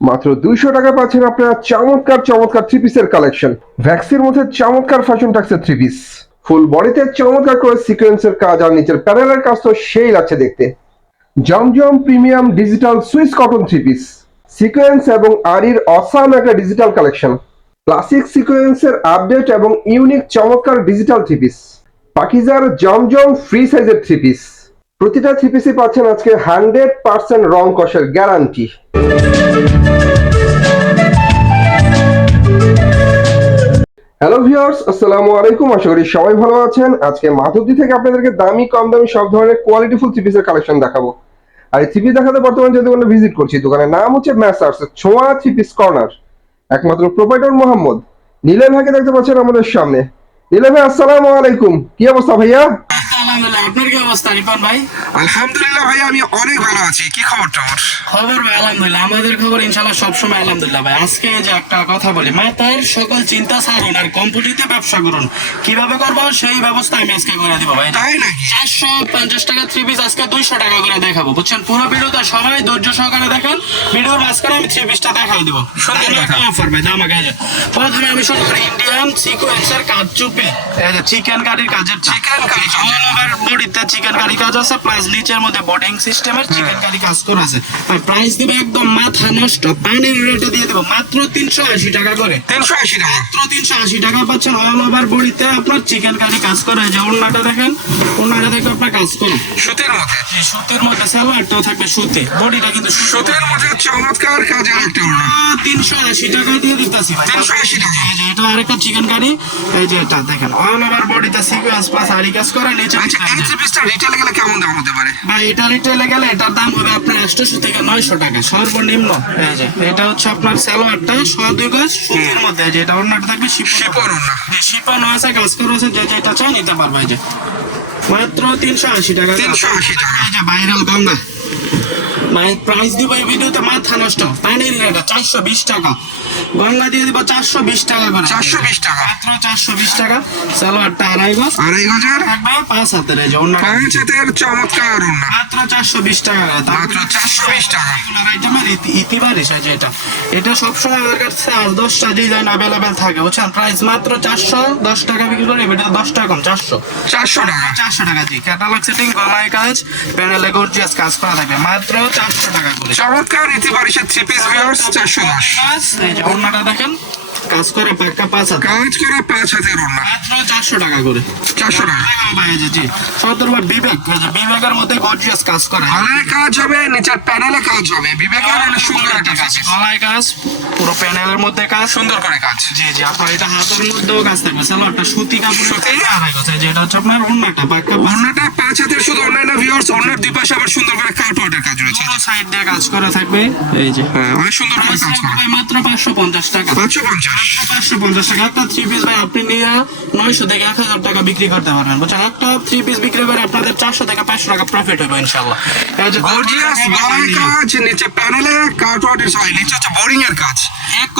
মাত্র দুইশো টাকা পাচ্ছেন আপনারা চমৎকার চমৎকার থ্রি পিসের কালেকশন ভ্যাক্সির মধ্যে চমৎকার ফ্যাশন টাক্সের থ্রি পিস ফুল বডিতে চমৎকার করে সিকোয়েন্সের কাজ আর নিচের প্যানেলের কাজ তো সেই লাগছে দেখতে। Zamzam premium digital swiss cotton three piece sequence এবং আরির অসাম একটা ডিজিটাল কালেকশন ক্লাসিক সিকোয়েন্সের আপডেট এবং ইউনিক চমৎকার ডিজিটাল থ্রি পিস পাকিজার জমজম ফ্রি সাইজের থ্রি পিস প্রতিটা থ্রি পিসই পাচ্ছেন আজকে হান্ড্রেড পার্সেন্ট রং কষের গ্যারান্টি হ্যালো ভিউয়ার্স আসসালামু আলাইকুম, আশা করি সবাই ভালো আছেন। আজকে মাধবদী থেকে আপনাদেরকে দামি কম দামি সব ধরনের কোয়ালিটিফুল থ্রি পিসের কালেকশন দেখাবো। আর এই থ্রি পিস দেখাতে বর্তমানে যে দোকানে ভিজিট করছি, দোকানের নাম হচ্ছে Messrs Chhoya three piece corner একমাত্র প্রোপাইটর মোহাম্মদ। নীলে ভাইকে দেখতে পাচ্ছেন আমাদের সামনে। নীলে ভাই, আসসালামু আলাইকুম। কি অবস্থা ভাইয়া? আলহামদুলিল্লাহ আপনার কি অবস্থা রিপন ভাই? আলহামদুলিল্লাহ ভাই আমি অনেক ভালো আছি। কি খবর টবর খবর ভাই আলহামদুলিল্লাহ আমাদের খবর ইনশাল্লাহ সবসময় আলহামদুলিল্লাহ ভাই। আজকে যে একটা কথা বলি মাথার সকল চিন্তা ছাড়ুন আর কম্পিউটিতে ব্যবসা করুন। কীভাবে করব সেই ব্যবস্থা আমি আজকে করে দিব ভাই। তাই নাকি? চারশো পঞ্চাশ টাকা থ্রি পিস আজকে দুইশো টাকা করে দেখাবো বুঝছেন? পুরো ভিডিওটা সবাই ধৈর্য সহকারে দেখেন। ভিডিওর মাঝখানে আমি থ্রি পিসটা দেখাই দিব। সুন্দর একটা অফার ভাই? দাম আগে প্রথমে আমি শুরু করি ইন্ডিয়ান সিকোয়েন্সের কাজ চুপে চিকেন কারির কাজের চিকেন কারি ওভার বডিতে চিকেন কারি কাজ আছে প্লাস নিচের মধ্যে বোর্ডিং সিস্টেমের চিকেন কারি কাজ করা আছে। আর প্রাইস দিবে একদম মাথা নষ্ট পানির রেটে দিয়ে দেবো মাত্র তিনশো আশি টাকা করে। তিনশো আশি টাকা। মাত্র তিনশো আশি টাকা পাচ্ছেন অল ওভার বডিতে আপনার চিকেন কারি কাজ করে। যে ওড়নাটা দেখেন ওড়নাটা দেখে আপনার কাজ করে। সুতির মধ্যে। সুতির মধ্যে সালোয়ারটাও থাকবে সুতি। বডিটা কিন্তু সুতির মধ্যে চমৎকার কাজের একটা ওড়না। তিনশো আশি টাকা দিয়ে দিতেছি। ভাই 380 টাকা। এটা আরেকটা চিকেন কারি এই যে এটা দেখেন অল ওভার বডিতে সিকোয়েন্স প্লাস আরি কাজ করা নিচে আচ্ছা এই থ্রি পিসটা রিটেল গেলে কেমন দাম হতে পারে? ভাই এটা রিটেলে গেলে এটার দাম হবে আপনার আটশোশো থেকে নয়শো টাকা সর্বনিম্ন। এটা হচ্ছে আপনার সালোয়ারটা সোয়া দুই গজ সুতির মধ্যে। যে এটা অন্যটা থাকবে শিপন অন্য শিপন আছে কাজ করে আছে যে যেটা চাই নিতে পারবে যে। মাত্র তিনশো আশি টাকা। 380 টাকা। এই যে ভাইরাল গঙ্গা। মাই প্রাইস দিব এই ভিডিওতে মাথা নষ্ট। পানির রেটা চারশো বিশ টাকা। গঙ্গা দিয়ে দিব চারশো বিশ টাকা করে। চারশো বিশ টাকা। মাত্র চারশো বিশ টাকা। সালোয়ারটা আড়াই গজ। আড়াই গজার থাকবে পাঁচ হাতের এই যে অন্য পাঁচ হাতের চমৎকার মাত্র চারশো বিশ টাকা মাত্র 420 টাকা। আইটেমের ইতিবারিশ আছে এটা। এটা সবসময় আমাদের কাছে আট দশটা ডিজাইন অ্যাভেলেবেল থাকে বুঝছেন? প্রাইস মাত্র চারশো দশ টাকা বিক্রি করে এটা দশ টাকা কম চারশো। চারশো টাকা। চারশো টাকা জি। ক্যাটালগ সেটিং গলায় কাজ প্যানেলে গর্জিয়াস কাজ করা থাকবে। মাত্র চারশো টাকা করে। চমৎকার ইতিবারিশের থ্রি পিস ভিউয়ার্স চারশো দশ। অন্যটা দেখেন। কাজ করে পাক্কা পাঁচ হাত কাজ করা পাঁচ ওড়না মাত্র চারশো টাকা করে। চারশো টাকা। জি জি বিবেক বিবেকের মধ্যে গর্জিয়াস কাজ করে। গলায় কাজ হবে নিচের প্যানেলে কাজ হবে। বিবেকের অনেক সুন্দর একটা কাজ। গলায় কাজ পুরো প্যানেলের মধ্যে কাজ। সুন্দর করে কাজ। জি জি আপনার এটা হাতের মধ্যেও কাজ থাকবে। সালোয়ারটা সুতি কাপড় সুতি? আড়াই গজ। এই যে এটা হচ্ছে আপনার ওড়নাটা পাক্কা পাঁচ। পাঁচ হাতের শুধু অন্যান্য ভিউয়ার্স ওড়নার দুই পাশে আবার সুন্দর করে কাট ওয়ার্ডের কাজ রয়েছে। সাইড দিয়ে কাজ করা থাকবে। এই যে। হ্যাঁ অনেক সুন্দর করে কাজ করা। মাত্র পাঁচশো পঞ্চাশ টাকা। পাঁচশো পঞ্চাশ। পাঁচশো পঞ্চাশ টাকা। একটা থ্রি পিস ভাই আপনি নিয়ে নয়শো থেকে এক হাজার টাকা বিক্রি করতে পারবেন। বুঝছেন? একটা থ্রি পিস বিক্রি করে আপনাদের চারশো থেকে পাঁচশো টাকা প্রফিট হবে ইনশাল্লাহ গর্জিয়াস কাজ নিচে প্যানেলে কাট ওয়ার্ডের সরি নিচে হচ্ছে বোরিং এর কাজ। এক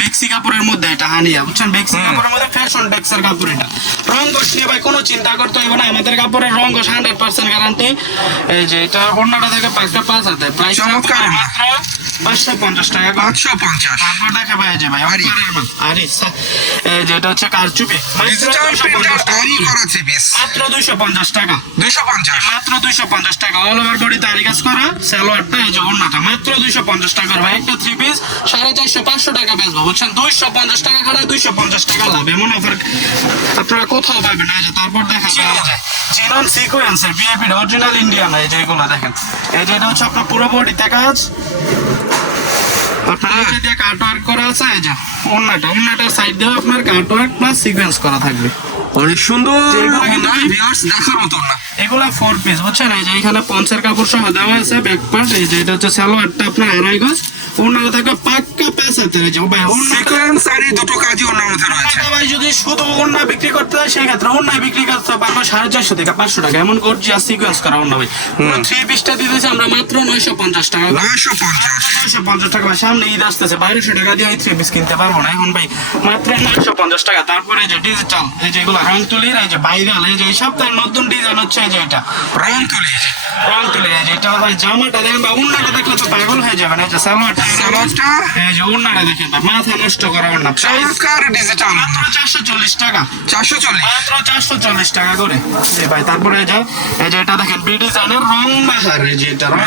বেক্সি কাপড়ের মধ্যে এটা হানিয়া বুঝছেন? বেক্সি কাপড়ের মধ্যে ফ্যাশন ডেক্সের কাপড় এটা। রং কোশ নিয়ে ভাই কোনো চিন্তা করতে হবে না আমাদের কাপড়ের রং কোশ হান্ড্রেড পার্সেন্ট গ্যারান্টি এই যে এটা অন্যটা থেকে পাঁচটা পাঁচ হাতে। প্রাইস চমৎকার। মাত্র পাঁচশো পঞ্চাশ টাকা করে। পাঁচশো পঞ্চাশ। তারপর দেখা ভাই এই যে ভাই আরি। আরে এই যে এটা হচ্ছে কারচুপি। করা মাত্র দুইশো পঞ্চাশ টাকা। দুইশো পঞ্চাশ। মাত্র দুইশো পঞ্চাশ টাকা। অল ওভার বডি তারি কাজ করা সালোয়ারটা এই যে ওড়নাটা। মাত্র দুইশো পঞ্চাশ টাকা ভাই একটা থ্রি পিস সাড়ে চারশো পাঁচশো টাকা বেচবো বুঝছেন? দুইশো পঞ্চাশ টাকা খাড়ায় দুইশো পঞ্চাশ টাকা লাভ। এমন অফার আপনারা কোথাও পাবেন না যে তারপর দেখা জিনন সিকোয়েন্সের বিএপি অরিজিনাল ইন্ডিয়ান এই যে এগুলো দেখেন। এই যে এটা হচ্ছে আপনার পুরো বডিতে কাজ। দিয়ে কাটওয়ার্ক করা আছে এই যে ওড়নাটা ওড়নাটার সাইড দিয়েও আপনার কাটওয়ার্ক প্লাস সিকোয়েন্স করা থাকবে। অনেক সুন্দর দেখার মতো না। এগুলা ফোর পিস বুঝছেন? এই যে এখানে পঞ্চের কাপড় সহ দেওয়া আছে ব্যাক পার্ট এই যে এটা হচ্ছে সালোয়ারটা আপনার আড়াই গজ। ওনারা থাকবে পাক্কা ভাই ওনাটা সিকোয়েন্স আর এই দুটো কাজই ওনার মধ্যে রয়েছে। ভাই যদি শুধু বিক্রি করতে হয় সেই ক্ষেত্রে বিক্রি করতে পারব সাড়ে চারশো থেকে পাঁচশো টাকা। এমন গর্জিয়াস সিকোয়েন্স করা ভাই। থ্রি পিসটা দিতেছি আমরা মাত্র নয়শো পঞ্চাশ টাকা। নয়শো পঞ্চাশ। নয়শো পঞ্চাশ টাকা সামনে ঈদ আসতেছে বারোশো টাকা দিয়ে থ্রি পিস কিনতে পারব না। এখন ভাই মাত্র নয়শো পঞ্চাশ টাকা। তারপরে যে ডিজিটাল এই যেগুলো রং তুলির এই যে বাইরাল এই যে এই সপ্তাহের নতুন ডিজাইন হচ্ছে এই যে এটা। রং তুলি এই যে এটা ভাই জামাটা দেখেন বা উন্নাটা দেখলে তো পাগল হয়ে যাবেন এই যে সালোয়ারটা সালোয়ারটা? এই যে উন্নাটা দেখেন ভাই মাথা নষ্ট করা না চমৎকার ডিজিটাল মাত্র চারশো চল্লিশ টাকা। চারশো চল্লিশ। মাত্র চারশো চল্লিশ টাকা করে। জি ভাই তারপরে এই যে এই যে এটা দেখেন বি ডিজাইনের রং বাহার এই যে এটা রং।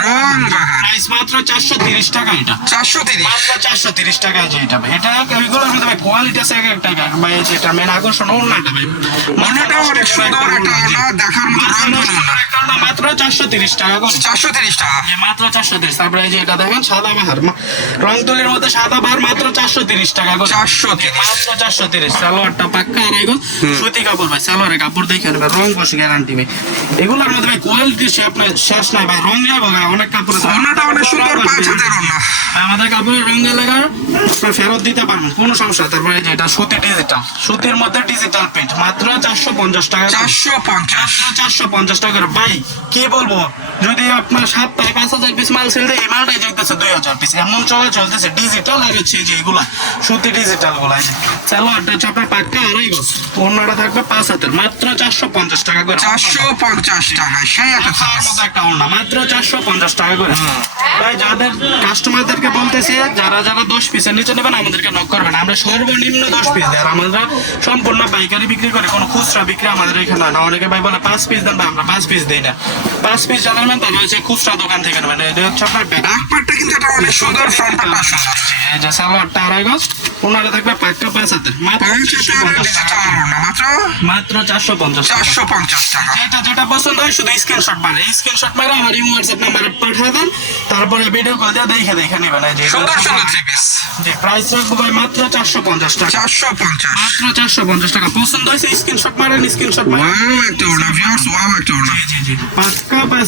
বাহার। প্রাইস মাত্র চারশো তিরিশ টাকা এটা। চারশো তিরিশ। মাত্র চারশো তিরিশ টাকা যে এটা ভাই। এটা ওইগুলোর মধ্যে ভাই কোয়ালিটি আছে এক এক টাকা ভাই এই যে এটা মেন আকর্ষণ ওনাটা ভাই। ওনাটাও অনেক সুন্দর একটা দেখার মতো রং ওনা মাত্র চারশো তিরিশ টাকা করে। চারশো তিরিশ টাকা। মাত্র চারশো তিরিশ তারপরে এই যে এটা দেখেন সাদা বাহার রং তুলির মধ্যে সাদা বাহার মাত্র চারশো তিরিশ টাকা করে। চারশো মাত্র চারশো তিরিশ সালোয়ারটা পাক্কা আড়াই গজ সুতি কাপড় ভাই সালোয়ারের কাপড় দেখে নেবে রং বসে গ্যারান্টি ভাই। এগুলোর মধ্যে ভাই কোয়ালিটি সে আপনার শেষ নাই ভাই রং যাব অনেক কাপড়। ওনাটা অনেক সুন্দর পাঁচ হাতের ওনা আমাদের কাপড়ের রঙে লাগা আপনার ফেরত দিতে পারবেন কোনো সমস্যা তারপরে যে এটা সুতি ডিজিটাল সুতির মধ্যে ডিজিটাল প্রিন্ট মাত্র চারশো পঞ্চাশ টাকা চারশো পঞ্চাশ। চারশো পঞ্চাশ টাকা করে। ভাই কি বলব? যদি আপনার পাঁচ হাজার পিস মাল সেল এই মালটাই যেতেছে দুই হাজার পিস এমন চলে চলতেছে ডিজিটাল আর হচ্ছে যে এগুলা সুতি ডিজিটালগুলা হচ্ছে আপনার পাক্কা আড়াই গজ অন্যটা থাকবে পাঁচ হাতের মাত্র চারশো পঞ্চাশ টাকা করে। চারশো পঞ্চাশ টাকা সেই একটা একটা ওড়না, মাত্র চারশো পঞ্চাশ টাকা করে। ভাই যাদের কাস্টমারদেরকে বলতেছি যারা যারা দশ পিসের নিচে নেবেন আমাদেরকে নক করবেন। আমরা সর্বনিম্ন দশ পিস দেয় আর আমরা সম্পূর্ণ পাইকারি বিক্রি করে কোনো খুচরা বিক্রি আমাদের এখানে না। অনেকে ভাই বলে পাঁচ পিস দেন ভাই আমরা পাঁচ পিস দিই না। পাঁচ পিস জানাবেন নেবেন তাহলে খুচরা দোকান থেকে নেবেন এটা হচ্ছে আপনার ব্যাগ ব্যাকপার্টটা কিন্তু এটা অনেক সুন্দর ফ্রন্ট পার্টটা যে সালোয়ারটা আড়াই গজ ওনারা থাকবে পাঁচটা পাঁচ হাতের মাত্র চারশো পঞ্চাশ চারশো পঞ্চাশ টাকা। চারশো যেটা পছন্দ হয় শুধু স্ক্রিনশট মারে। স্ক্রিনশট মারে আমার ইমো হোয়াটসঅ্যাপ নাম্বারে পাঠিয়ে দেন। তারপরে ভিডিও কল দিয়ে দেখে দেখে নেবেন। এই যে সুন্দর সুন্দর থ্রি পিস যে প্রাইস রাখব ভাই মাত্র চারশো পঞ্চাশ টাকা। চারশো পঞ্চাশ। মাত্র চারশো পঞ্চাশ টাকা। পছন্দ হয়েছে স্ক্রিনশট মারেন স্ক্রিনশট মারেন। ওয়াও একটা ওনা ভিউয়ার্স ওয়াও একটা ওনা জি জি জি। পাঁচ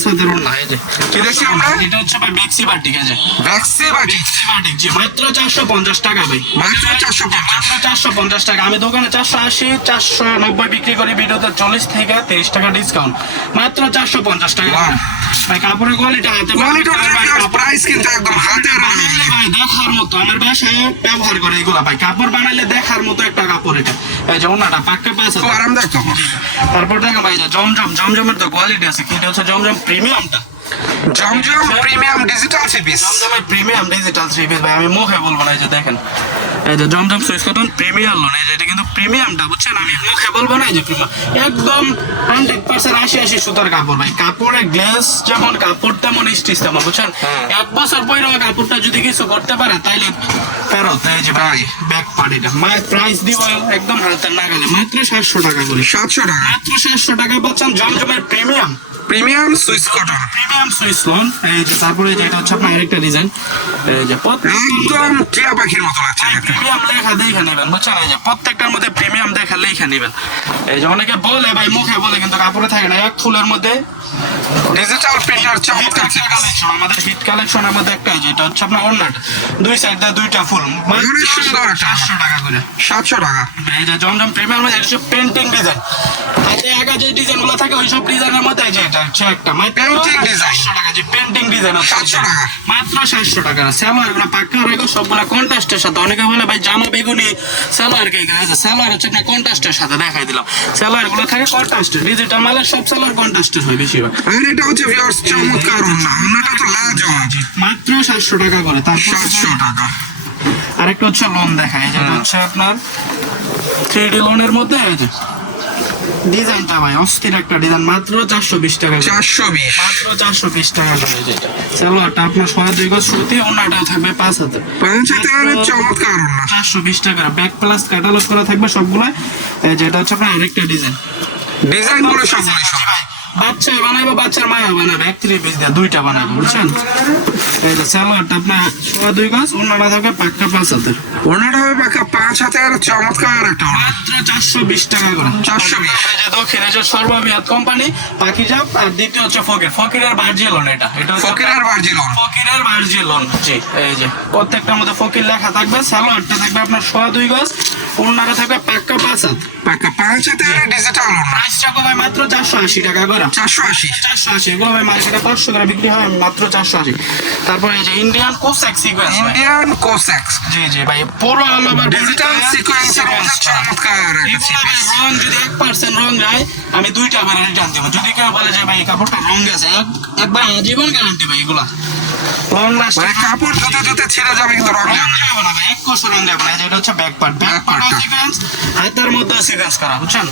হাজার না এই যে কি দেখছি আমরা? এটা হচ্ছে ভাই বেক্সি বাটিক এই যে। ভ্যাক্সি বাটিক জি। মাত্র চারশো পঞ্চাশ টাকা ভাই। মাত্র চারশো পঞ্চাশ। মাত্র চারশো পঞ্চাশ টাকা। আমি দোকানে চারশো আশি চারশো নব্বই বিক্রি করি ভিডিওতে চল্লিশ থেকে তিরিশ টাকা ডিসকাউন্ট মাত্র চারশো পঞ্চাশ টাকা। ভাই কাপড়ের কোয়ালিটি হাতে প্রাইস কিন্তু একদম বানাইলে ভাই দেখার মতো। আমার বাসায় ব্যবহার করে এগুলা ভাই। কাপড় বানাইলে দেখার মতো একটা কাপড় এটা। এই যে ওনাটা পাক্কা পাঁচ আরামদায়ক তারপর দেখো ভাই যে জমজম। জমজমের তো কোয়ালিটি আছে। এটা হচ্ছে জমজম প্রিমিয়ামটা Zamzam premium digital three piece জমজমের প্রিমিয়াম ডিজিটাল থ্রি ভাই, আমি মুখে বলব না এই যে দেখেন। এই যে Zamzam swiss cotton premium lawn এই যে এটা কিন্তু প্রিমিয়ামটা বুঝছেন? আমি মুখে বলব না এই যে একদম হান্ড্রেড পার্সেন্ট আশি আশি সুতার কাপড় ভাই। কাপড়ের গ্লেস যেমন কাপড় তেমন স্টিচ তেমন বুঝছেন? এক বছর পরে কাপড়টা যদি কিছু করতে পারে তাইলে ফেরত এই যে ভাই ব্যাক পার্টিটা প্রাইস দিব একদম হাতের নাগালে মাত্র সাতশো টাকা করে। সাতশো টাকা। মাত্র সাতশো টাকা পাচ্ছেন জমজমের premium premium Swiss cotton. Premium Swiss lawn এই যে তারপরে যেটা হচ্ছে আপনার আরেকটা ডিজাইন এই যে একদম টিয়া পাখির মতো লাগছে প্রিমিয়াম লেখা দেখে নেবেন, বুঝছেন? এই যে প্রত্যেকটার মধ্যে প্রিমিয়াম দেখা লেখা নেবেন। এই যে অনেকে বলে, ভাই মুখে বলে, কিন্তু কাপড়ে থাকে না, এক ফুলের মধ্যে ডিজিটাল প্রিন্টার চমৎকার কালেকশন আমাদের হিট কালেকশনের মধ্যে একটা এই যে হচ্ছে আপনার অন্যটা দুই সাইড দিয়ে দুইটা ফুল। অনেক সুন্দর একটা টাকা করে। সাতশো টাকা। এই যে জমজম এটা পেন্টিং ডিজাইন হাতে আগা যে ডিজাইনগুলো থাকে ওইসব ডিজাইনের মধ্যে যে এটা হচ্ছে একটা। Painting design। সাতশো টাকা যে পেন্টিং ডিজাইন 700 টাকা। মাত্র সাতশো টাকা। স্যালোয়ারগুলো পাক্কা রাখো সবগুলো কন্ট্রাস্টের সাথে। অনেকে বলে ভাই জামা বেগুনি স্যালোয়ার কে আছে? স্যালোয়ার হচ্ছে আপনার কন্ট্রাস্টের সাথে দেখাই দিলাম। স্যালোয়ারগুলো থাকে কন্ট্রাস্টের ডিজিটাল মালের সব স্যালোয়ার কন্ট্রাস্টের হয় আর এটা হচ্ছে ভিউয়ার্স চমৎকার তো লাজবাব। মাত্র সাতশো টাকা করে তারপর সাতশো টাকা। আরেকটা হচ্ছে লোন দেখায় যেটা হচ্ছে আপনার থ্রি ডি লোনের মধ্যে ডিজাইনটা ভাই অস্থির একটা ডিজাইন মাত্র চারশো বিশ টাকা। চারশো বিশ। মাত্র চারশো বিশ টাকা সালোয়ারটা আপনার ছয় দুই গজ সুতি ওনাটাও থাকবে পাঁচ হাতে পাঁচ চমৎকার চারশো বিশ টাকা ব্যাক প্লাস ক্যাটালগ করা থাকবে সবগুলো যেটা হচ্ছে আপনার আরেকটা ডিজাইন ডিজাইনগুলো সবগুলোই সব। বাচ্চা বানাবো বাচ্চার মায়া বানাবে। এক থ্রি পিস দিয়ে দুইটা বানাবো বুঝছেন? এই যে স্যালোয়ারটা আপনার সোয়া দুই গাছ অন্যটা থাকবে পাক্কা পাঁচ হাতের। ওনাটা হবে পাকা পাঁচ হাতের চমৎকার একটা মাত্র চারশো বিশ টাকা করে। 420 এই যে দক্ষিণ এই যে সর্ববৃহৎ কোম্পানি পাখিজাপ আর দ্বিতীয় হচ্ছে ফকির। ফকিরের বার্জিয়া লোন এটা। এটা ফকিরের বার্জিলন ফকিরের বার্জিয়া লোন জি। এই যে প্রত্যেকটার মধ্যে ফকির লেখা থাকবে সালোয়ারটা থাকবে আপনার সোয়া দুই গজ অন্যটা থাকবে পাক্কা পাঁচ হাত পাকা পাঁচ হাতের ডিজিটাল প্রাইসটা কবে মাত্র চারশো আশি টাকা করে। চারশো আশি। চারশো আশি এগুলো ভাই মার্কেটে পাঁচশো করে বিক্রি হয় মাত্র চারশো আশি। তারপরে এই যে ইন্ডিয়ান কোসেক সিকোয়েন্স ইন্ডিয়ান কোসেক্স জি জি ভাই পুরো অল ডিজিটাল সিকোয়েন্সের মধ্যে চমৎকার রং যদি এক পার্সেন্ট রং যায় আমি দুইটা করে রিটার্ন দেবো যদি কেউ বলে যে ভাই কাপড়টা রং গেছে এক একবার আজীবন গ্যারান্টি ভাই এগুলা। মানে কাপড় ধুতে ধুতে ছিঁড়ে যাবে কিন্তু রং যাবে। না। এক রং না যেটা হচ্ছে back part back part part টা। সিকোয়েন্স হাতের মধ্যে করা বুঝছেন?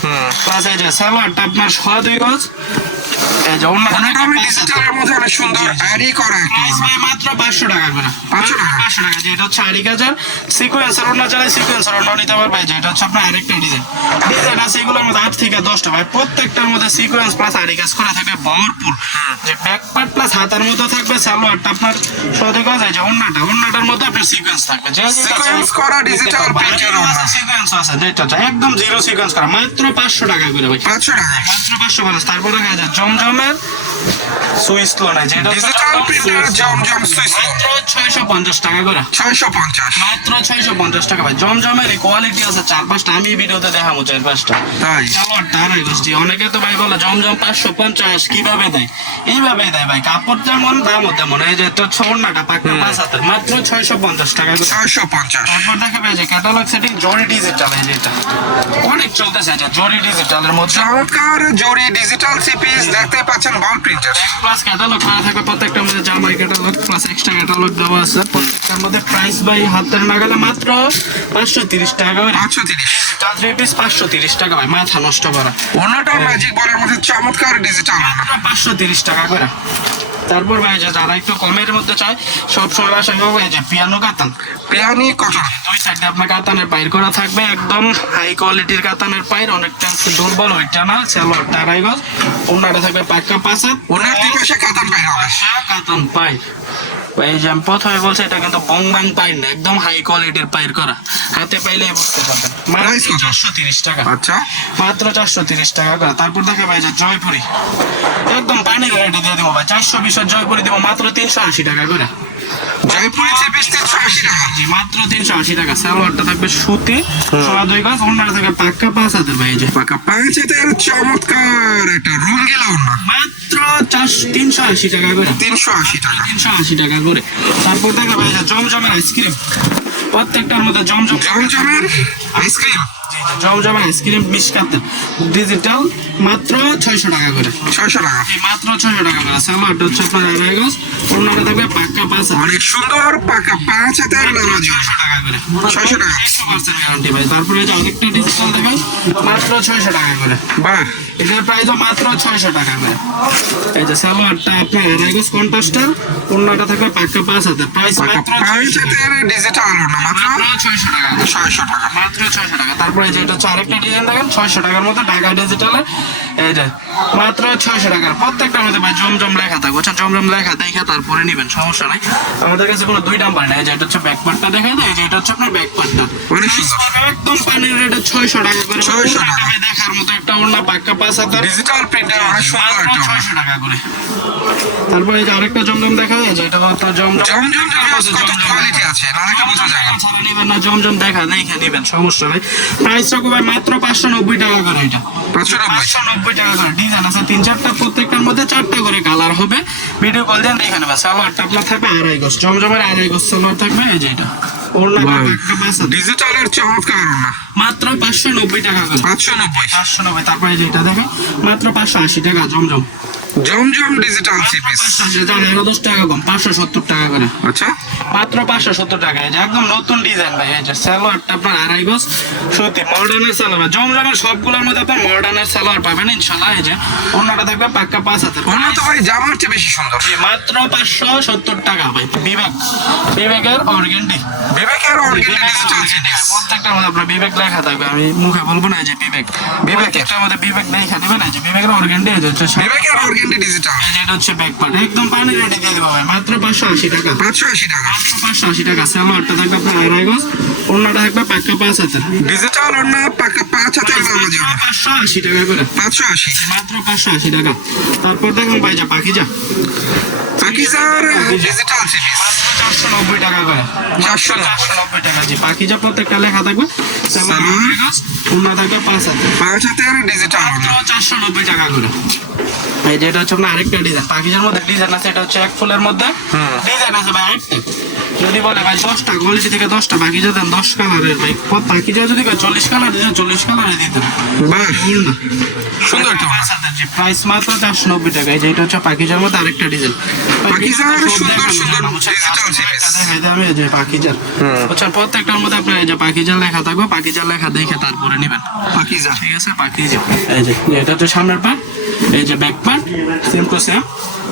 প্লাস এই যে সালোয়ারটা আপনার সোয়া দুই গজ। এই যে অন্য ওনাটা ডিজিটালের মধ্যে অনেক সুন্দর আরি করা প্রাইস ভাই মাত্র পাঁচশো টাকা করে। 500 টাকা? পাঁচশো টাকা যেটা হচ্ছে আড়ি গাজার সিকোয়েন্সের অন্য চালে সিকোয়েন্সের অন্য নিতে পারবে যেটা হচ্ছে আপনার আরেকটা ডিজাইন ডিজাইন আছে এগুলোর মধ্যে আট থেকে ভাই প্রত্যেকটার মধ্যে সিকোয়েন্স প্লাস গাছ করা থাকবে ভরপুর। যে ব্যাক পার্ট প্লাস হাতার মধ্যে থাকবে সালোয়ারটা আপনার সৌদি গজ যে অন্যটা অন্যটার মধ্যে আপনার সিকোয়েন্স থাকবে। যে করা digital print এর সিকোয়েন্স আছে যেটা একদম জিরো সিকোয়েন্স করা মাত্র পাঁচশো টাকা করে ভাই। পাঁচশো টাকা। মাত্র পাঁচশো পঞ্চাশ তারপরে দেখা যায় জমজমের সুইস লোনে যেটা ডিজিটাল প্রিন্টার জমজম সুইস মাত্র ছয়শো পঞ্চাশ টাকা করে। ছয়শো পঞ্চাশ। মাত্র ছয়শো পঞ্চাশ টাকা ভাই। জমজমের কোয়ালিটি আছে চার পাঁচটা আমি ভিডিওতে দেখাবো চার পাঁচটা। তাই? গজ অনেকে তো ভাই বলে জমজম পাঁচশো পঞ্চাশ কীভাবে দেয়? এইভাবে দেয় ভাই। কাপড় যেমন দামও তেমন। এই যে তো ছন্নাটা পাক্কা পাঁচ হাতের মাত্র ছয়শো পঞ্চাশ টাকা। ছয়শো পঞ্চাশ। তারপর দেখা যায় যে ক্যাটালগ সেটিং জরি ডিজিটাল এই যেটা অনেক চলতেছে যে জরি ডিজিটালের মধ্যে। চমৎকার জরি ডিজিটাল থ্রি দেখতে পাচ্ছেন বল প্রিন্টার প্লাস ক্যাটালগ করা থাকবে প্রত্যেকটার মধ্যে জামাই ক্যাটালগ প্লাস এক্সট্রা ক্যাটালগ দেওয়া আছে। প্রত্যেকটার মধ্যে প্রাইস বাই হাতের নাগালে মাত্র পাঁচশো তিরিশ টাকা পাঁচশো তিরিশ। থ্রি পিস পাঁচশো তিরিশ টাকা ভাই মাথা নষ্ট করা। ওনাটা ম্যাজিক বলের মধ্যে চমৎকার ডিজিটাল পাঁচশো তিরিশ টাকা করে। তারপর ভাই যে যারা একটু কমের মধ্যে চায় সব সময় আসা হবে এই যে পিয়ানো কাতান। পিয়ানি কটন দুই সাইডে আপনার কাতানের পায়ের করা থাকবে একদম হাই কোয়ালিটির কাতানের পায়ের অনেকটা দুর্বল ওইটা না সেলো তারাই গজ ওনারে থাকবে পাক্কা হাত ওনার দুই সে কাতান পায় হবে। কাতান পাইর এই যে আমি প্রথমে বলছি এটা কিন্তু বং বাং পাইর না একদম হাই কোয়ালিটির পাইর করা। হাতে পাইলে বুঝতে পারবেন কত? চারশো তিরিশ টাকা। আচ্ছা। মাত্র চারশো তিরিশ টাকা করে। তারপর দেখা ভাই যে জয়পুরি। একদম পানির রেডি দিয়ে দেবো ভাই চারশো বিশের জয়পুরি দেবো মাত্র তিনশো আশি টাকা করে। জয়পুরি থ্রি পিস তিনশো আশি টাকা। জি মাত্র তিনশো আশি টাকা। সালোয়ারটা থাকবে সুতি সোয়া দুই গাছ অন্যটা থাকবে পাক্কা পাঁচ হাতের ভাই যে। পাকা পাঁচ হাতের চমৎকার একটা রঙ্গিলা ওনা মাত্র চারশো তিনশো আশি টাকা করে। তিনশো আশি টাকা। তিনশো আশি টাকা করে তারপর দেখা যায় জমজমের আইসক্রিম প্রত্যেকটার মধ্যে জমজম জমজমের আইসক্রিম জমজমের আইসক্রিম মিসকাতে ডিজিটাল মাত্র ছয়শো টাকা করে। ছয়শো টাকা। মাত্র ছয়শো টাকা করে। সালোয়ারটা হচ্ছে আপনার আড়াই গজ অন্যটা থাকবে পাক্কা পাঁচ হাজার অনেক সুন্দর পাঁচ ছয়শো টাকা করে। ছয়শো টাকা। একশো পার্সেন্ট গ্যারান্টি ভাই। তারপরে যে আরেকটা ডিজিটাল দেখাই মাত্র ছয়শো টাকা করে। বাহ। এটার প্রাইসও মাত্র ছয়শো টাকা করে। এই যে সালোয়ারটা আপনার আড়াইগজ কন্ট্রাস্টার অন্যটা থাকবে পাক্কা পাঁচ হাজার প্রাইস মাত্র ডিজিটাল মাত্র ছয়শো টাকা। ছয়শো টাকা। মাত্র ছয়শো টাকা। তারপরে যে এটা হচ্ছে আরেকটা ডিজাইন দেখেন ছয়শো টাকার মধ্যে ঢাকা ডিজিটালের এই যে মাত্র ছয়শো টাকার প্রত্যেকটার মধ্যে ভাই জমজম লেখা থাকবে। বুঝছেন জমজম লেখা দেখে তারপরে নিবেন সমস্যা নাই। আমাদের কাছে কোনো দুই নাম্বার নেই যে এটা হচ্ছে ব্যাক পার্টটা দেখাই দেয়? যে এটা হচ্ছে আপনার ব্যাক পার্টটা একদম পানির রেটে ছয়শো টাকা করে 600 টাকা। দেখার মতো একটা ওড়না পাক্কা পাঁচ হাজার ডিজিটাল প্রিন্টার ছয়শো টাকা করে। তারপরে এই যে আরেকটা জমজম দেখা যায় যে এটা তো জমজম জমজমটা কত কোয়ালিটি আছে না দেখে বোঝা যায়। না নিবেন না জমজম দেখা দেখে নিবেন সমস্যা নেই। প্রাইস রাখব ভাই মাত্র পাঁচশো নব্বই টাকা করে এটা। পাঁচশো নব্বই। নব্বই টাকা করে। ডিজাইন আছে তিন চারটা প্রত্যেকটার মধ্যে চারটা করে কালার হবে। ভিডিও কল দেন দেখে নেবে সালোয়ারটা আপনার থাকবে আড়াই জমজমের আড়াই সালোয়ার থাকবে এই যে এটা। ডিজিটালের চমৎকার না মাত্র পাঁচশো নব্বই টাকা পাঁচশো নব্বই। পাঁচশো নব্বই তারপরে যে এটা মাত্র পাঁচশো আশি টাকা জমজম। জমজম ডিজিটাল থ্রি পিস আরও দশ টাকা কম পাঁচশো সত্তর টাকা করে আচ্ছা মাত্র পাঁচশো সত্তর টাকা একদম নতুন ডিজাইন ভাই সালোয়ারটা আপনার আড়াই গজ। সত্যি মডার্নের সালোয়ার। জমজমের সবগুলোর মধ্যে আপনার মডার্নের সালোয়ার পাবেন ইনশাল্লাহ এই যে অন্যটা থাকবে পাক্কা পাঁচ হাজার অন্য তো ভাই জামার চেয়ে বেশি সুন্দর। মাত্র পাঁচশো সত্তর টাকা ভাই বিবেক। বিবেকের অর্গেন্ডি বিবেকের অর্গেন্ডি ডিজিটাল মধ্যে আপনার বিবেক লেখা থাকবে আমি মুখে বলব না যে বিবেক। মধ্যে বিবেক লেখা দিবে না যে বিবেকের অর্গেন্ডি বিবেকের অর্গেন্ডি ডিজিটাল এই যে এটা হচ্ছে ব্যাক পার্ট একদম পানি রেডি দিয়ে দেবো ভাই। মাত্র পাঁচশো আশি টাকা। পাঁচশো আশি টাকা। পাঁচশো আশি টাকা। সালোয়ারটা থাকবে আপনার আড়াই গজ। অন্যটা থাকবে পাক্কা পাঁচ হাজার ডিজিটাল অন্য পাকা পাঁচ হাজার নামাজি পাঁচশো আশি টাকা করে। পাঁচশো আশি। মাত্র পাঁচশো আশি টাকা। তারপর দেখুন ভাই যা পাখি যা পাকিজার ডিজিটাল থ্রি চারশো নব্বই টাকা করে। চারশো নব্বই। টাকা। জি পাখি যা প্রত্যেকটা লেখা থাকবে। সালোয়ার। থাকবে পাঁচ হাজার পাঁচ হাজার ডিজিটাল চারশো নব্বই টাকা করে। এই যে এটা হচ্ছে আপনার আরেকটা ডিজাইন পাকিজার মধ্যে ডিজাইন আছে এটা হচ্ছে এক ফুলের মধ্যে ডিজাইন আছে ভাই। যদি বলে ভাই দশটা কোয়ালিটি থেকে দশটা বাকি যদি দশ কালারের ভাই। বাকি যদি চল্লিশ কালার দিতে চল্লিশ কালারে দিতেন সুন্দর একটা আচ্ছা, প্রত্যেকটার মধ্যে আপনার এই যে পাখিজাল লেখা থাকবে পাখিজাল লেখা দেখে তারপরে নেবেন। পাখিজা এটা হচ্ছে সামনের পা এই যে ব্যাক পা 100%.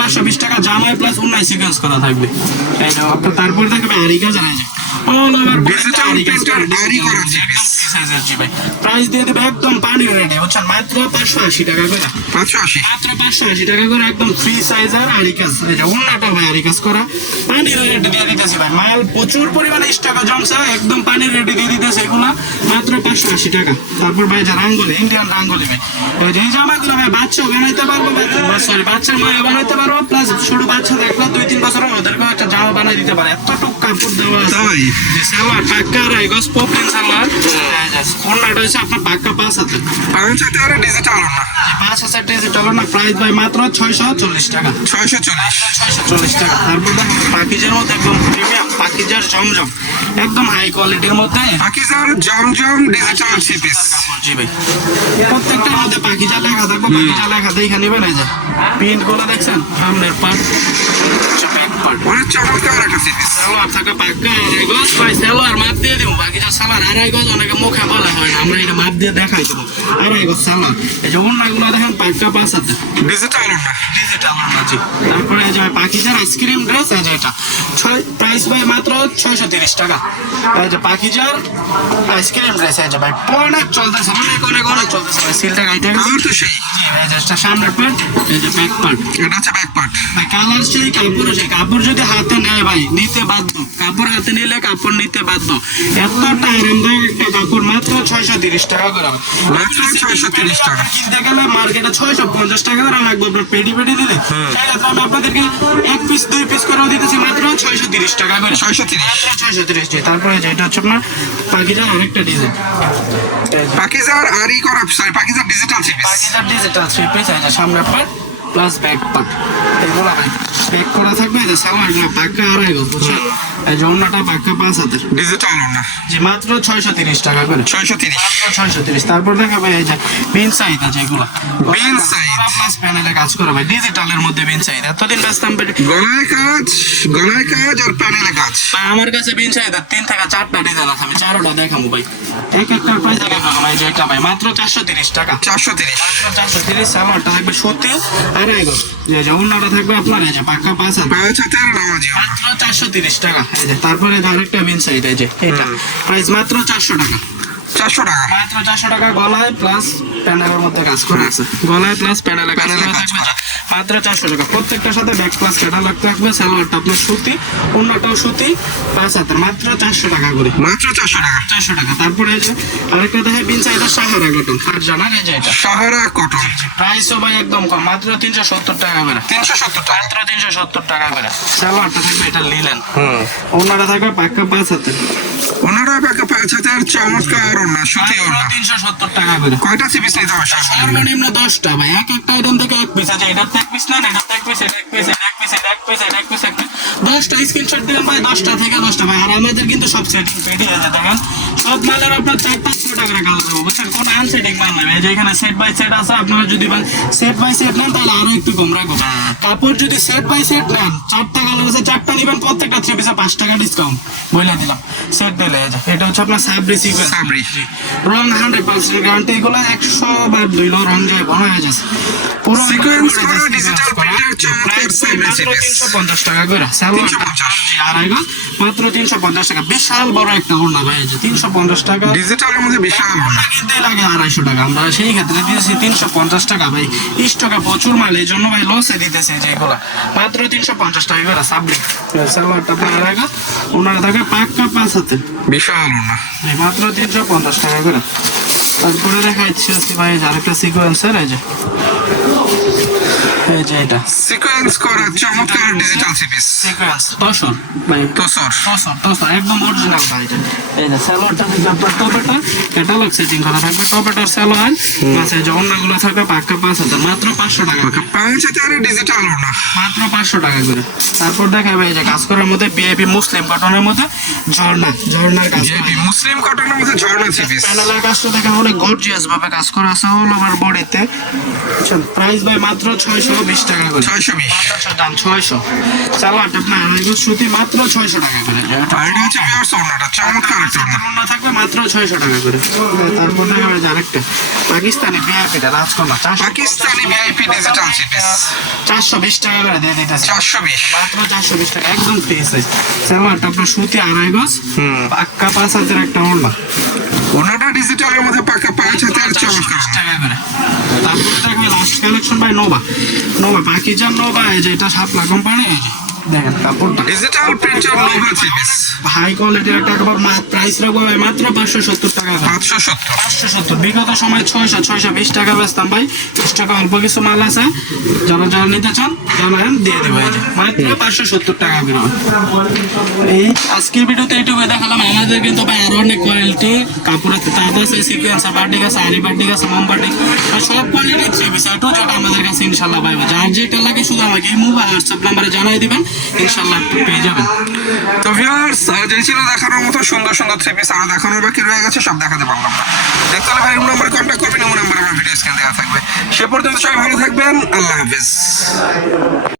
পাঁচশো বিশ টাকা জামাই প্লাস অন্যায় সিকোয়েন্স করা থাকবে। তারপরে থাকবে আরিকা জানাই। যে অল ওভার Digital করা প্রাইস দিয়ে দেবে একদম পানি রেডি বুঝছেন? মাত্র পাঁচশো আশি টাকা করে। পাঁচশো আশি। মাত্র পাঁচশো আশি টাকা করে একদম ফ্রি সাইজের আরিকাস ভাই আরিকাস করা। পানির রেডি দিয়ে দিতেছি ভাই। মাল প্রচুর পরিমাণে স্টাকা জমছে একদম পানির রেডি দিয়ে দিতেছে এগুলা। মাত্র পাঁচশো আশি টাকা। তারপর ভাই যে রাঙ্গলি ইন্ডিয়ান রাঙ্গলি ভাই। এই এই জামাগুলো ভাই বাচ্চা বানাইতে পারব সরি বাচ্চার মায়া বানাইতে পারব। প্লাস ছোট বাচ্চা দেখলে দুই তিন বছর ওদেরকে একটা জামা বানাই দিতে পারে। এতটুকু কাপড় দেওয়া সালোয়ার পাক্কা আড়াই পপলিন অন্যটা হচ্ছে আপনার পাক্কা পাঁচ হাতে পাঁচ হাজার ডিজিটাল না পাঁচ হাজার ডিজিটাল না প্রাইস ভাই মাত্র ছয়শো চল্লিশ টাকা ছয়শো চল্লিশ ছয়শো চল্লিশ টাকা তারপর দেখো পাখিজের মধ্যে একদম প্রিমিয়াম পাখিজার জমজম একদম হাই কোয়ালিটির মধ্যে পাকিজার জমজম ডিজিটাল থ্রি পিস জি ভাই। প্রত্যেকটার মধ্যে পাখিজা লেখা থাকবে পাখিজা লেখা দেখে নেবেন এই যে। প্রিন্টগুলো দেখছেন? সামনের পার্ট অনেক মাপ দিয়ে দিব বাকিটা সালোয়ার আড়াই মুখে বলা হয় না আমরা এটা মাপ দিয়ে দেখাই দেবো আড়াই গজ এই যে অন্যগুলো দেখেন পাক্কা পাঁচ হাতে ডিজিটাল ডিজিটাল জি তারপরে এই যে আইসক্রিম ড্রেস এই যে এটা ছয় প্রাইস ভাই মাত্র ছয়শো তিরিশ টাকা এই যে পাখিজার আইসক্রিম ড্রেস এই যে ভাই অনেক চলতেছে অনেক অনেক অনেক চলতেছে ভাই এই যে সামনের পার্ট এই যে ব্যাক পার্ট এটা হচ্ছে ব্যাক পার্ট কালার সেই কাপড় সেই কাপড় যদি হাতে নেয় ভাই নিতে বাধ্য। কাপড় হাতে নিলে কাপড় নিতে বাধ্য। এতটা আরামদায়ক একটা কাপড় মাত্র ছয়শো তিরিশ টাকা করে। মাত্র 630 টাকা। কিনতে গেলে মার্কেটে ছয়শো পঞ্চাশ টাকা করে লাগবে আপনার পেটি পেটি দিলে। সেক্ষেত্রে আমি আপনাদেরকে এক পিস দুই পিস করেও দিতেছি মাত্র ছয়শো তিরিশ টাকা করে। ছয়শো তিরিশ। ছয়শো তিরিশ তারপরে যে এটা হচ্ছে আপনার পাখিটার আরেকটা ডিজাইন পাকিজার আরি করা সরি পাকিজার ডিজিটাল থ্রি পিস পাখিটার ডিজিটাল থ্রি পিস আছে সামনের পার্ট প্লাস ব্যাক পার্ট এগুলো প্যাক করা থাকবে যে সালোয়ারগুলো পাক্কা আড়াই গো বুঝছেন এই অন্যটা পাক্কা পাঁচ হাতের। ডিজিটাল না জি মাত্র ছয়শো তিরিশ টাকা করে। ছয়শো তিরিশ। ছয়শো তিরিশ। তারপর দেখা ভাই এই যে বিন আছে এগুলো। বিন সাইড। প্লাস প্যানেলে কাজ করে ভাই ডিজিটালের মধ্যে বিন সাইড এতদিন ব্যস্তাম গলায় কাজ গলায় কাজ আর প্যানেলে কাজ। ভাই আমার কাছে বিন সাইড তিন থেকে চারটা ডিজাইন আছে আমি চারোটা দেখাবো ভাই। এক একটা প্রাইস দেখাবো ভাই যে এটা ভাই। মাত্র চারশো তিরিশ টাকা। চারশো তিরিশ। চারশো তিরিশ সালোয়ারটা থাকবে সুতি আড়াই গো যে যে অন্যটা থাকবে আপনার এই যে পাক্কা পাঁচ পাঁচ মাত্র চারশো তিরিশ টাকা। তারপরে যে আরেকটা বিন সাইড এই যে এটা। প্রাইস মাত্র চারশো টাকা। চারশো টাকা। মাত্র চারশো টাকা গলায় প্লাস প্যানেলের মধ্যে কাজ করে আছে। গলায় প্লাস প্যানেলে কাজ করা। মাত্র চারশো টাকা। প্রত্যেকটার সাথে ব্যাক প্লাস ক্যাটালগ থাকবে সালোয়ারটা আপনার সুতি অন্যটাও সুতি পাঁচ হাতের মাত্র চারশো টাকা করে। মাত্র চারশো টাকা। চারশো টাকা। তারপরে এই যে আরেকটা দেখে বিনসা এটা সাহারা কটন আর জানার এই যে এটা। সাহারা কটন প্রাইসও ভাই একদম কম মাত্র তিনশো সত্তর টাকা করে। তিনশো সত্তর টাকা। মাত্র তিনশো সত্তর টাকা করে। সালোয়ারটা থাকবে এটা লিলেন হুম। অন্যটা থাকবে পাক্কা পাঁচ হাতের ওনারা পাকা পাঁচ হাজার চমৎকার ওনা সুতি ওনা তিনশো সত্তর টাকা করে। কয়টা থ্রি পিস নিতে হবে সর্বনিম্ন? দশটা ভাই। এক একটা আইটেম থেকে এক পিস আছে এটাতে এক পিস না এটাতে এক পিস এটা এক পিস এটা এক পিস এটা এক পিস এটা এক পিস এক পিস দশটা স্ক্রিনশট দিলাম ভাই দশটা থেকে দশটা ভাই। আর আমাদের কিন্তু সব সেটিং পেটি আছে দেখেন। সব মালের আপনার চার পাঁচশো টাকা কালার দেবো বুঝছেন? কোনো আনসেটিং মাল এই যে এখানে সেট বাই সেট আছে আপনারা যদি সেট বাই সেট নেন তাহলে আরও একটু কম রাখব। কাপড় যদি সেট বাই সেট নেন চারটা কালার আছে চারটা নিবেন প্রত্যেকটা থ্রি পিসে পাঁচ টাকা ডিসকাউন্ট বলে দিলাম। সেট দিলে এটা হচ্ছে আপনার সাবরি সিকোয়েন্স সাবরি। রং হান্ড্রেড পার্সেন্ট গ্যারান্টি এগুলো একশো বার দুইলো রং যায় বড় হয়ে যাচ্ছে পুরো Sequence তিনশো পঞ্চাশ টাকা করে। সালোয়ার 350 আড়াই গজ মাত্র তিনশো পঞ্চাশ টাকা। বিশাল বড় একটা ওড়না ভাই যে তিনশো পঞ্চাশ টাকা। ডিজিটালের মধ্যে বিশাল কিনতে লাগে আড়াইশো টাকা। আমরা সেই ক্ষেত্রে দিয়েছি তিনশো পঞ্চাশ টাকা ভাই। স্টকে প্রচুর মাল। এই জন্য ভাই লসে দিতেছে যে এগুলা। মাত্র তিনশো পঞ্চাশ টাকা করে সাবলি সালোয়ারটা আড়াই গজ ওনারা থাকে পাক্কা পাঁচ হাতে। বিশাল ওনা মাত্র তিনশো পঞ্চাশ টাকা করে। তারপরে দেখা যাচ্ছে হচ্ছে ভাই আরেকটা সিকোয়েন্সের এই যে। এই যে এটা। সিকোয়েন্স করা চমৎকার digital three piece sequence tussar ভাই তোসর তসর তসর একদম অরিজিনাল ভাই এটা। এই আপনার টপেটা ক্যাটালগ সেটিং করা থাকবে টপেটার প্লাস এই যে অন্যগুলো থাকবে পাক্কা পাঁচ হাজার মাত্র পাঁচশো টাকা। পাঁচ হাজারের ডিজিটাল ওনা মাত্র পাঁচশো টাকা করে। তারপর দেখা যাবে এই যে কাজ করার মধ্যে বিআইপি মুসলিম কটনের মধ্যে ঝর্ণা ঝর্ণার কাজ। মুসলিম কটনের মধ্যে ঝর্ণা থ্রি পিস প্যানেলের কাজটা দেখেন অনেক গর্জিয়াস ভাবে কাজ করা আছে অল ওভার বডিতে প্রাইস ভাই মাত্র ছয়শো বিশ টাকা করে। ছয়শো বিশ। দাম ছয়শো। সালোয়ারটা আপনার সুতি মাত্র ছয়শো টাকা করে। আর এটা হচ্ছে পিওর ওনাটা চমৎকার একটা অন্য থাকবে মাত্র ছয়শো টাকা করে। তারপর যাবে আরেকটা। পাকিস্তানি বিআইপিটা রাজকন্যা পাকিস্তানি ভিআইপি ডিজিটাল পিস চারশো বিশ টাকা করে দিয়ে দিতেছে। চারশো বিশ। মাত্র চারশো বিশ টাকা একদম ফ্রি সাইজ সালোয়ারটা আপনার সুতি আড়াই গজ পাক্কা পাঁচ হাতের একটা ওড়না। ওনাটা ডিজিটালের মধ্যে পাকা পাঁচ হাজার চমৎকার। ওড়না। টাকা করে। তারপরে দেখবে last collection by Nova Nova বাকি যা নবা এই যে এটা সাপলা কোম্পানি দেখেন ডিজিটাল প্রিন্টার হাই কোয়ালিটির একটা একবার প্রাইস রাখব ভাই মাত্র পাঁচশো সত্তর টাকা পাঁচশো সত্তর। পাঁচশো সত্তর। বিগত সময় ছয়শো ছয়শো বিশ টাকা বেচতাম ভাই। বিশ টাকা অল্প কিছু মাল আছে। যারা যারা নিতে চান জানান দিয়ে দেবো মাত্র পাঁচশো সত্তর টাকা করে এই আজকের ভিডিওতে এইটুকু দেখালাম। আমাদের কিন্তু ভাই আরও অনেক কোয়ালিটি কাপড়ের তাঁত আছে সিকুয়েন্সার বাটিক আছে আরি বাটিক আছে মোম বাটিক। আর সব কোয়ালিটি থ্রি পিস যেটা আমাদের কাছে ইনশাল্লাহ পাইবে। যার যেটা লাগে শুধু আমাকে এই মোবাইল হোয়াটসঅ্যাপ নাম্বারে জানাই দিবেন। ইনশাল্লাহ পেয়ে যাবেন। তো ভিউয়ার্স যে ছিল দেখানোর মতো, সুন্দর সুন্দর থ্রি পিস আর দেখানোর বাকি রয়ে গেছে, সব দেখাতে পারলাম। না দেখতে হলে ভাই নম্বরে কন্ট্যাক্ট করবেন এমন নাম্বার আমার ভিডিও স্ক্যান দেওয়া থাকবে। সে পর্যন্ত সবাই ভালো থাকবেন, আল্লাহ হাফেজ।